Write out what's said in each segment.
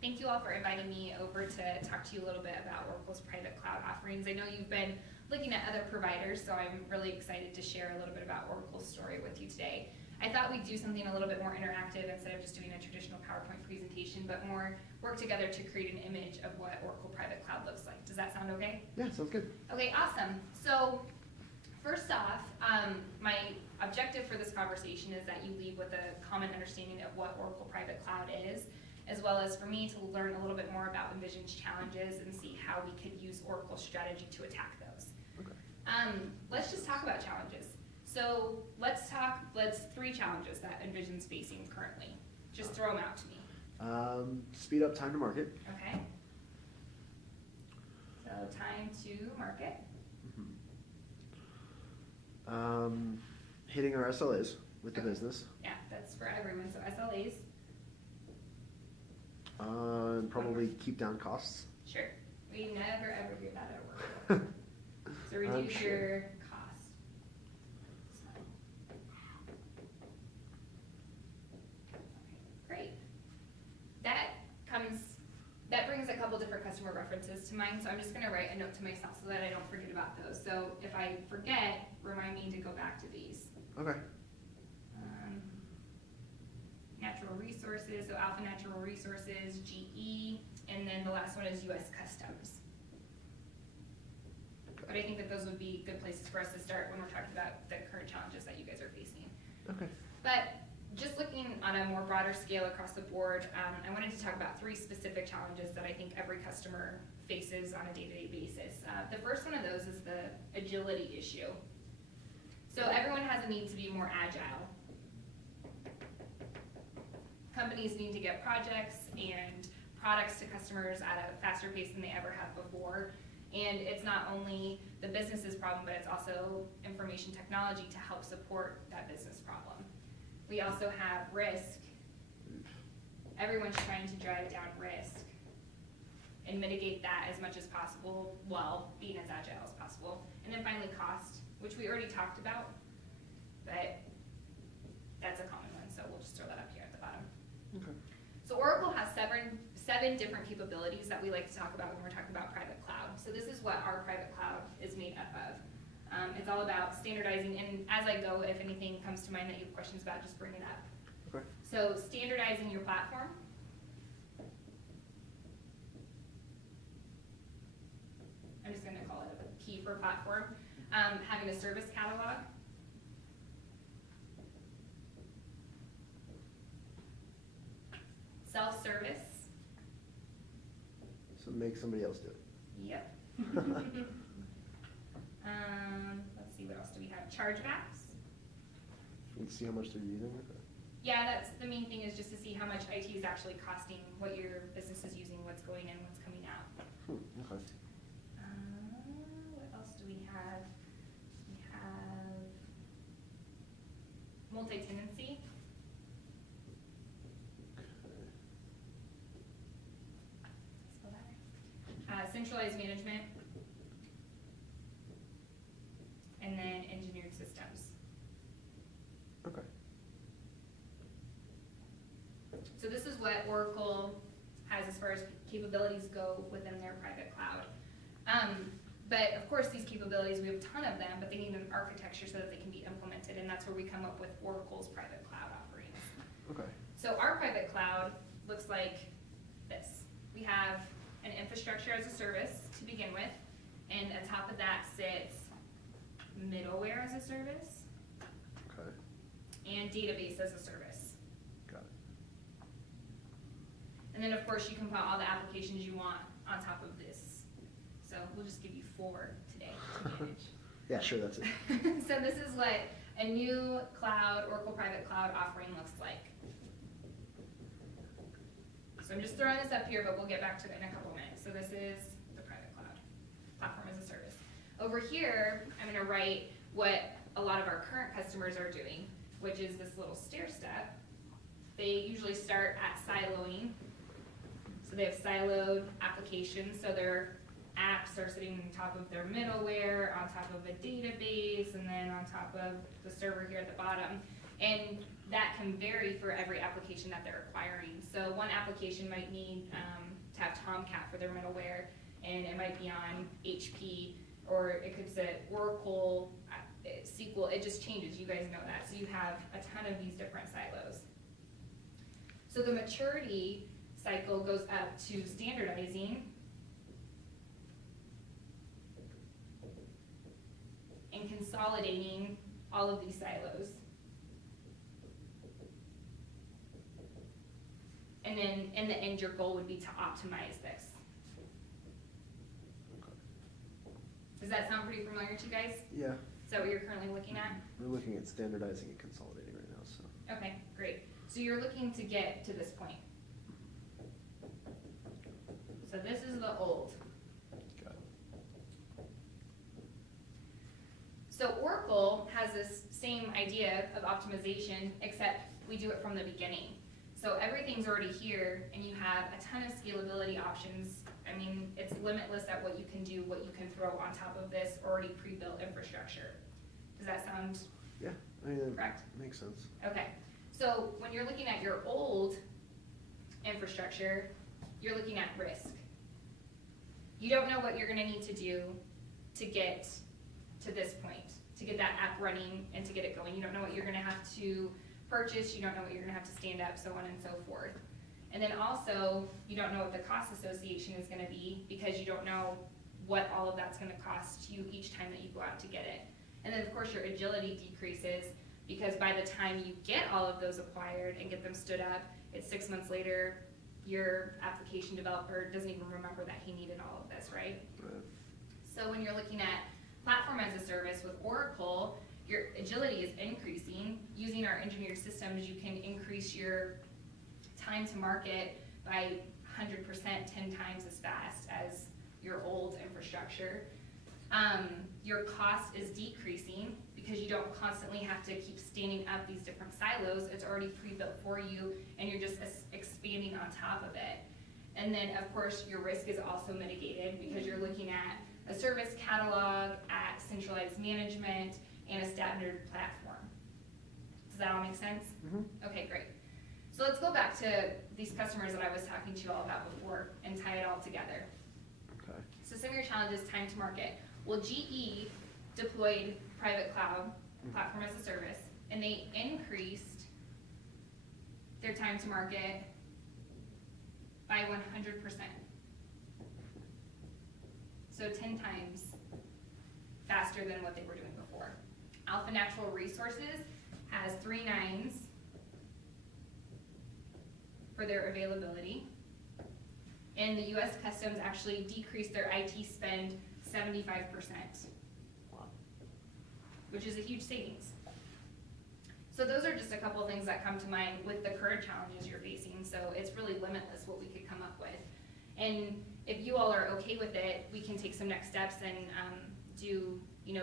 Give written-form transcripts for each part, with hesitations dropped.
Thank you all for inviting me over to talk to you a little bit about Oracle's private cloud offerings. I know you've been looking at other providers, so I'm really excited to share a little bit about Oracle's story with you today. I thought we'd do something a little bit more interactive instead of just doing a traditional PowerPoint presentation, but more work together to create an image of what Oracle Private Cloud looks like. Does that sound okay? Yeah, sounds good. Okay, awesome. So first off, my objective for this conversation is that you leave with a common understanding of what Oracle Private Cloud is, as well as for me to learn a little bit more about Envision's challenges and see how we could use Oracle's strategy to attack those. Okay. Let's just talk about challenges. So let's 3 challenges that Envision's facing currently. Just throw them out to me. Speed up time to market. Okay. So time to market. Hitting our SLAs with the Okay. business. Yeah, that's for everyone. So SLAs. And probably keep down costs. Sure. We never ever do that at work. So reduce Sure. your cost. So. Okay, great. That brings a couple different customer references to mind, so I'm just gonna write a note to myself so that I don't forget about those. So if I forget, remind me to go back to these. Okay. Natural resources, so Alpha Natural Resources, GE, and then the last one is US Customs. But I think that those would be good places for us to start when we're talking about the current challenges that you guys are facing. Okay. But just looking on a more broader scale across the board, I wanted to talk about 3 specific challenges that I think every customer faces on a day-to-day basis. The first one of those is the agility issue. So everyone has a need to be more agile. Companies need to get projects and products to customers at a faster pace than they ever have before. And it's not only the business's problem, but it's also information technology to help support that business problem. We also have risk. Everyone's trying to drive down risk and mitigate that as much as possible while being as agile as possible. And then finally cost, which we already talked about, but that's a common one, so we'll just throw that up here at the bottom. Okay. So Oracle has seven different capabilities that we like to talk about when we're talking about private cloud. So this is what our private cloud is made up of. It's all about standardizing, and as I go, if anything comes to mind that you have questions about, just bring it up. Okay. So standardizing your platform. I'm just gonna call it a key for platform. Having a service catalog. Self-service. So make somebody else do it. Yep. Let's see, what else do we have? Chargebacks. We can see how much they're using. Okay. Yeah, that's the main thing, is just to see how much IT is actually costing, what your business is using, what's going in, what's coming out. Okay. What else do we have? We have multi-tenancy. Spell that right. Centralized management. And then engineered systems. Okay. So this is what Oracle has as far as capabilities go within their private cloud. But of course these capabilities, we have a ton of them, but they need an architecture so that they can be implemented, and that's where we come up with Oracle's private cloud offerings. Okay. So our private cloud looks like this. We have an infrastructure as a service to begin with, and atop of that sits middleware as a service Okay. and database as a service. Got it. And then of course you can put all the applications you want on top of this. So we'll just give you 4 today to manage. Yeah, sure, that's it. So this is what a new cloud, Oracle Private Cloud offering looks like. So I'm just throwing this up here, but we'll get back to it in a couple minutes. So this is the private cloud, platform as a service. Over here, I'm gonna write what a lot of our current customers are doing, which is this little stair step. They usually start at siloing. So they have siloed applications, so their apps are sitting on top of their middleware, on top of a database, and then on top of the server here at the bottom. And that can vary for every application that they're acquiring. So one application might need to have Tomcat for their middleware, and it might be on HP, or it could say Oracle, SQL. It just changes. You guys know that. So you have a ton of these different silos. So the maturity cycle goes up to standardizing and consolidating all of these silos. And then in the end, your goal would be to optimize this. Okay. Does that sound pretty familiar to you guys? Yeah, Is that what you're currently looking at? we're looking at standardizing and consolidating right now, so. Okay, great. So you're looking to get to this point. So this is the old. Got it. So Oracle has this same idea of optimization, except we do it from the beginning. So everything's already here, and you have a ton of scalability options. I mean, it's limitless at what you can do, what you can throw on top of this already pre-built infrastructure. Does that sound Yeah, I mean, correct? that makes sense. Okay, so when you're looking at your old infrastructure, you're looking at risk. You don't know what you're gonna need to do to get to this point, to get that app running and to get it going. You don't know what you're gonna have to purchase, you don't know what you're gonna have to stand up, so on and so forth. And then also, you don't know what the cost association is gonna be, because you don't know what all of that's gonna cost you each time that you go out to get it. And then of course your agility decreases, because by the time you get all of those acquired and get them stood up, it's 6 months later, your application developer doesn't even remember that he needed all of this, right? Right. So when you're looking at platform as a service with Oracle, your agility is increasing. Using our engineered systems, you can increase your time to market by 100%, 10 times as fast as your old infrastructure. Your cost is decreasing because you don't constantly have to keep standing up these different silos. It's already pre-built for you, and you're just expanding on top of it. And then, of course, your risk is also mitigated because you're looking at a service catalog, at centralized management, and a standard platform. Does that all make sense? Mm-hmm. Okay, great. So let's go back to these customers that I was talking to you all about before and tie it all together. Okay. So some of your challenges, time to market. Well, GE deployed private cloud, platform as a service, and they increased their time to market by 100%. So 10 times faster than what they were doing before. Alpha Natural Resources has 3 nines for their availability. And the US Customs actually decreased their IT spend 75%, Wow. which is a huge savings. So those are just a couple of things that come to mind with the current challenges you're facing. So it's really limitless what we could come up with. And if you all are okay with it, we can take some next steps and do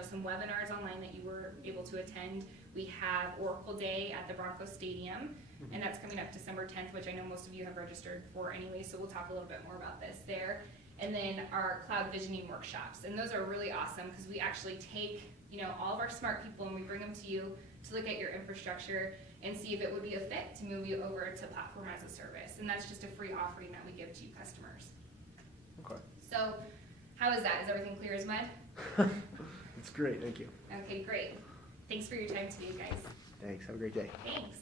some webinars online that you were able to attend. We have Oracle Day at the Broncos Stadium, and that's coming up December 10th, which I know most of you have registered for anyway, so we'll talk a little bit more about this there. And then our cloud visioning workshops, and those are really awesome because we actually take all of our smart people and we bring them to you to look at your infrastructure and see if it would be a fit to move you over to platform as a service. And that's just a free offering that we give to you customers. Okay. So how is that? Is everything clear as mud? That's great, thank you. Okay, great. Thanks for your time today, guys. Thanks, have a great day. Thanks.